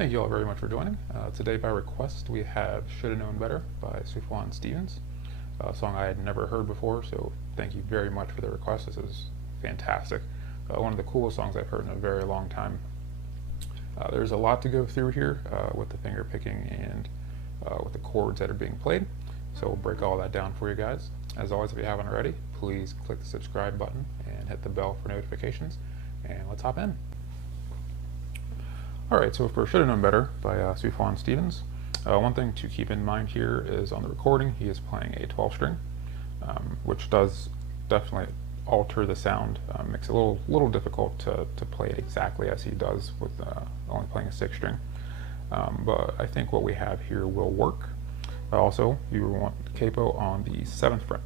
Thank you all very much for joining. Today by request we have Shoulda Known Better by Sufjan, a song I had never heard before, so thank you very much for the request. This is fantastic. One of the coolest songs I've heard in a very long time. There's a lot to go through here with the finger picking and with the chords that are being played, so we'll break all that down for you guys. As always, if you haven't already, please click the subscribe button and hit the bell for notifications, and let's hop in. Alright, so for Shoulda Known Better by Sufjan, one thing to keep in mind here is on the recording he is playing a 12 string, which does definitely alter the sound, makes it a little difficult to play it exactly as he does with only playing a 6 string. But I think what we have here will work. Also, you want capo on the 7th fret.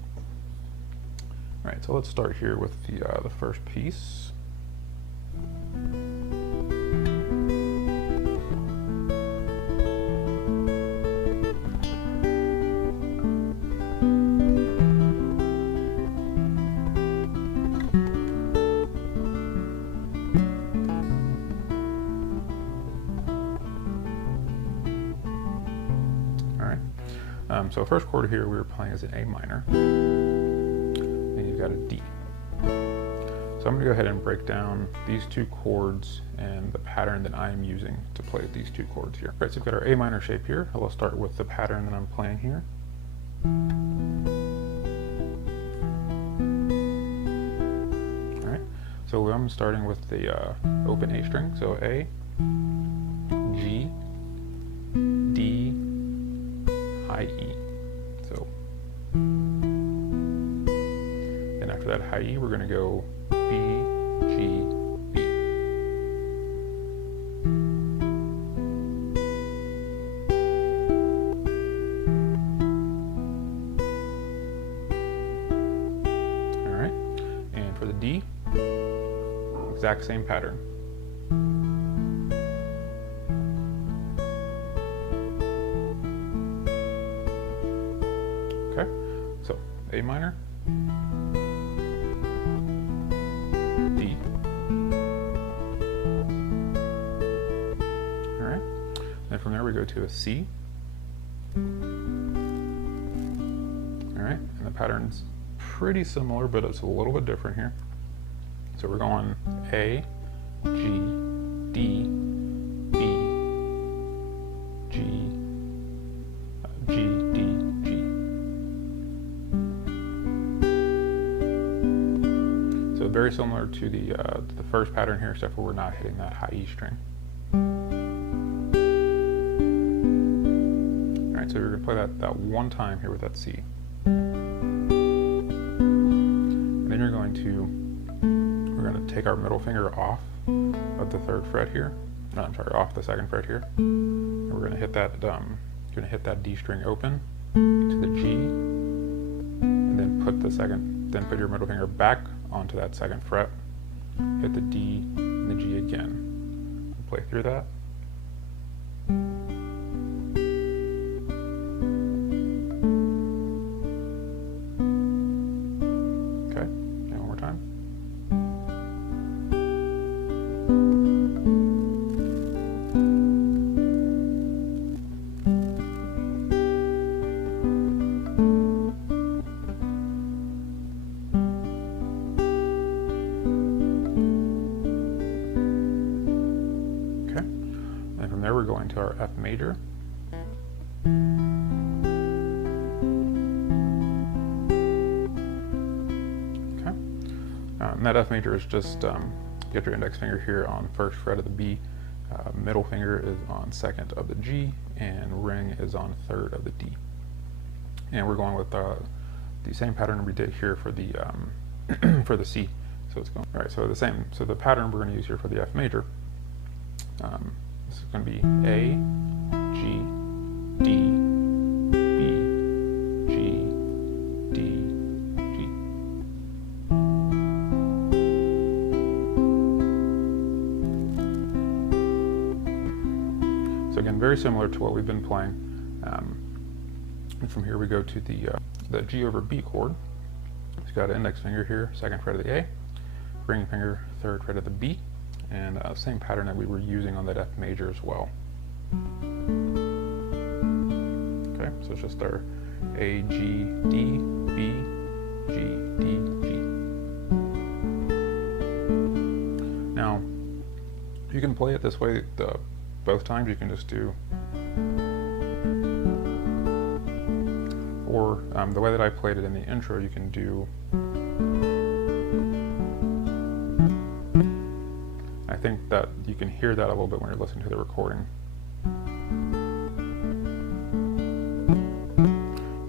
Alright, so let's start here with the first piece. So first chord here we were playing as an A minor, and you've got a D. So I'm going to go ahead and break down these two chords and the pattern that I'm using to play these two chords here. Right, so we've got our A minor shape here. I'll start with the pattern that I'm playing here. Alright, so I'm starting with the open A string, so A, G, D, high E. So, and after that high E, we're going to go B, G, B. Alright, and for the D, exact same pattern. Okay, so A minor, D. Alright, then from there we go to a C. Alright, and the pattern's pretty similar, but it's a little bit different here. So we're going A, G, D, B, G, G, D, G. So very similar to the first pattern here, except for we're not hitting that high E string. Alright, so we're going to play that one time here with that C. And then we're going to take our middle finger off of the 3rd fret here. No, I'm sorry, off the 2nd fret here. And we're going to hit that D string open to the G, and then put your middle finger back onto that 2nd fret, hit the D and the G again. Play through that. Okay, and one more time. And from there we're going to our F major. Okay. And that F major is just, get your index finger here on 1st fret of the B, middle finger is on 2nd of the G, and ring is on 3rd of the D. And we're going with the same pattern we did here for the for the C. So it's going, all right, so the pattern we're going to use here for the F major, this is going to be A, G, D, B, G, D, G. So again, very similar to what we've been playing. And from here we go to the G over B chord. It's got an index finger here, 2nd fret of the A, ring finger, 3rd fret of the B, and same pattern that we were using on that F major as well. Okay, so it's just our A, G, D, B, G, D, G. Now, you can play it this way both times. You can just do, or the way that I played it in the intro, you can do, I think that you can hear that a little bit when you're listening to the recording.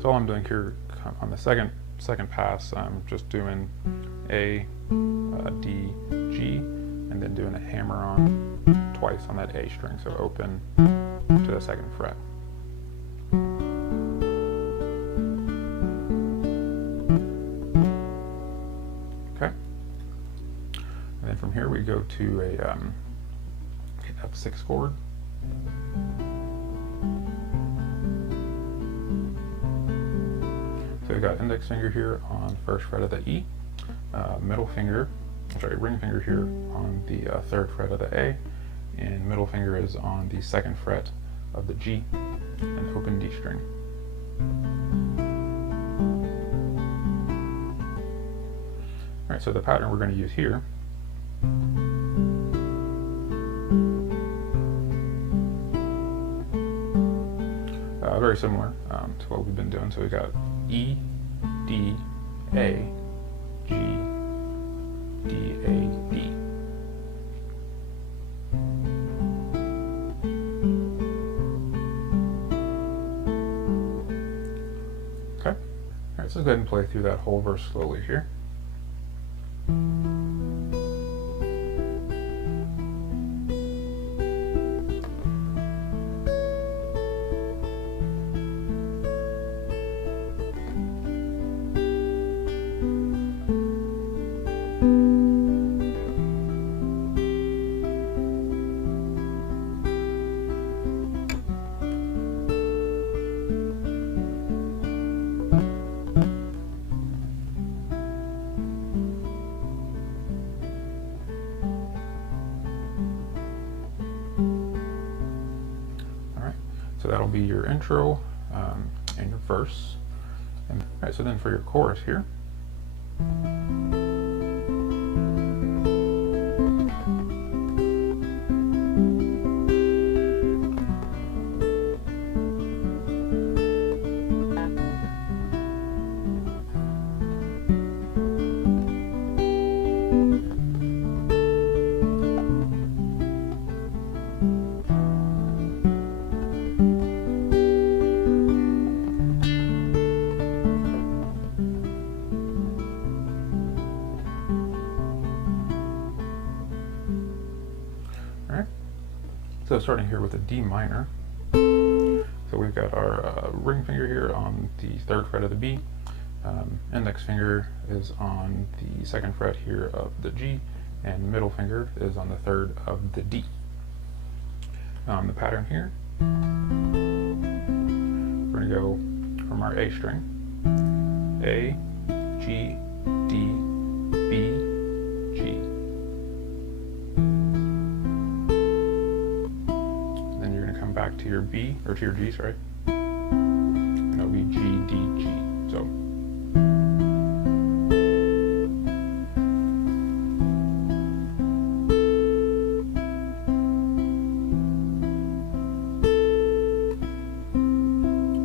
So all I'm doing here on the second pass, I'm just doing A, D, G, and then doing a hammer on twice on that A string, so open to the 2nd fret. Okay, and then from here we go to a F6 chord. So we've got index finger here on 1st fret of the E, ring finger here on the 3rd fret of the A, and middle finger is on the 2nd fret of the G, and open D string. Alright, so the pattern we're going to use here very similar to what we've been doing. So we got E, D, A, G, D, A, D. Okay. All right, so go ahead and play through that whole verse slowly here. So that'll be your intro and your verse. And, all right, so then for your chorus here. So starting here with a D minor. So we've got our ring finger here on the 3rd fret of the B. Index finger is on the 2nd fret here of the G, and middle finger is on the 3rd of the D. The pattern here, we're going to go from our A string, A, G, D, B, G. Back to your B, or to your G, sorry. And it'll be G, D, G. So.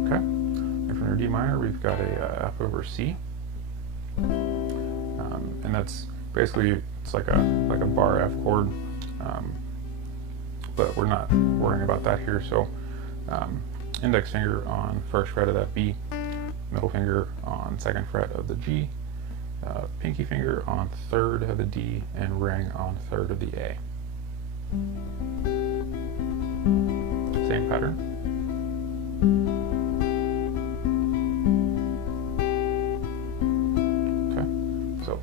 Okay. And from your D minor, we've got a F over C. And that's basically, it's like a bar F chord. But we're not worrying about that here. So index finger on 1st fret of that B, middle finger on 2nd fret of the G, pinky finger on 3rd of the D, and ring on 3rd of the A. Same pattern. Okay, so.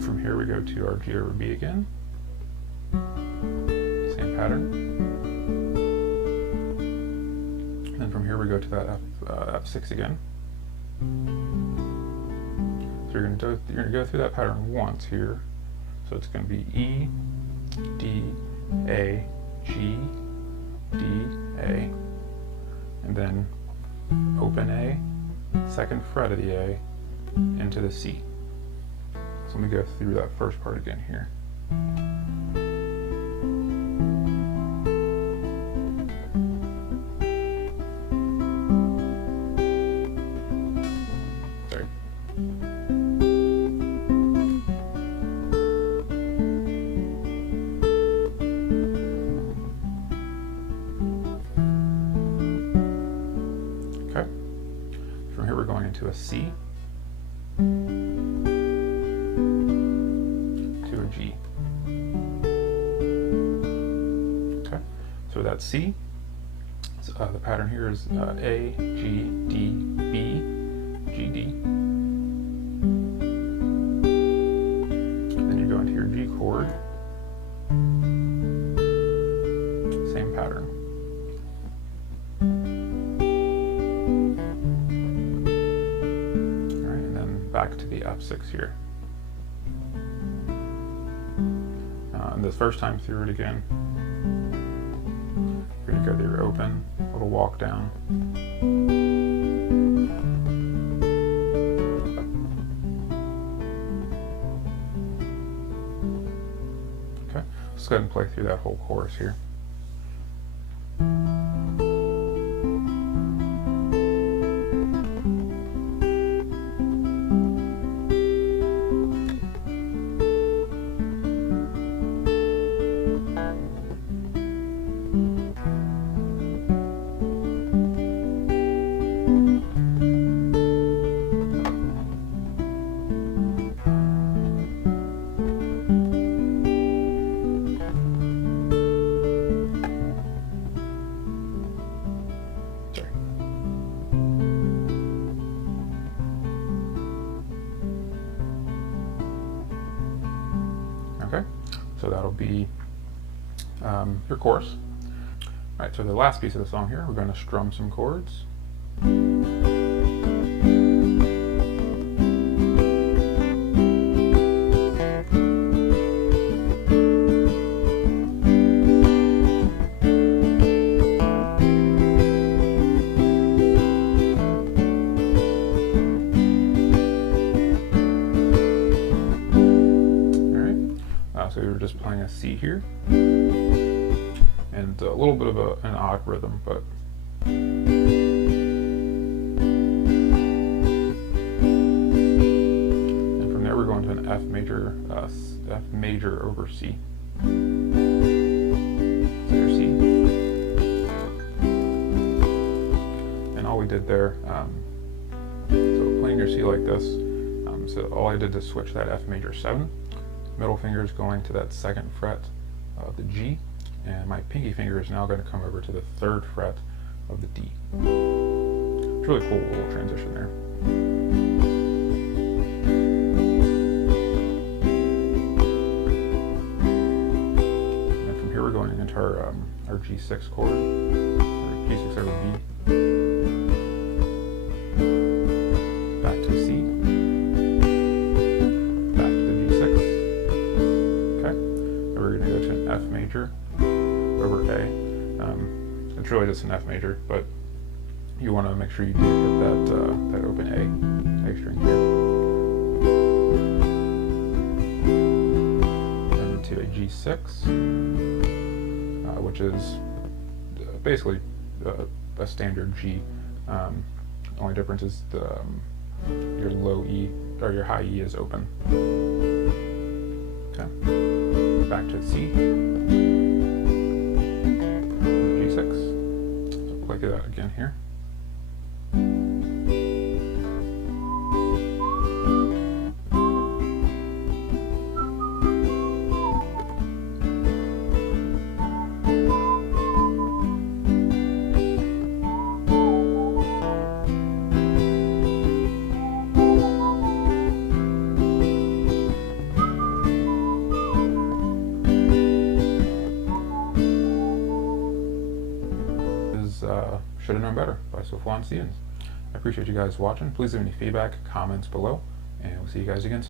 From here we go to our G over B again, same pattern. And from here we go to that F6 again. So you're going to go through that pattern once here. So it's going to be E, D, A, G, D, A, and then open A, second fret of the A, into the C. So let me go through that first part again here. Sorry. Okay. From here we're going into a C, to a G. Okay, so that's C. So, the pattern here is A, G, D, B, G, D. Then you go into your G chord. Same pattern. Alright, and then back to the F6 here. And this first time through it again, you're going to go to your open, little walk down. Okay, let's go ahead and play through that whole chorus here. Okay, so that'll be your chorus. All right, so the last piece of the song here, we're going to strum some chords. So we were just playing a C here, and a little bit of an odd rhythm, but and from there we're going to an F major over C. So your C, and all we did there, so playing your C like this, so all I did is switch that F major 7. Middle finger is going to that second fret of the G, and my pinky finger is now going to come over to the third fret of the D. It's really cool little transition there. And from here we're going into our G6 chord, or G6 over B, back to C, F major over A. It's really just an F major, but you want to make sure you do hit that open A string here. Then to a G6, which is basically a standard G. Only difference is your low E or your high E is open. Okay. Back to C, G6. So play that again here. Should Have Known Better by Sufjan. I appreciate you guys watching. Please leave any feedback, comments below, and we'll see you guys again soon.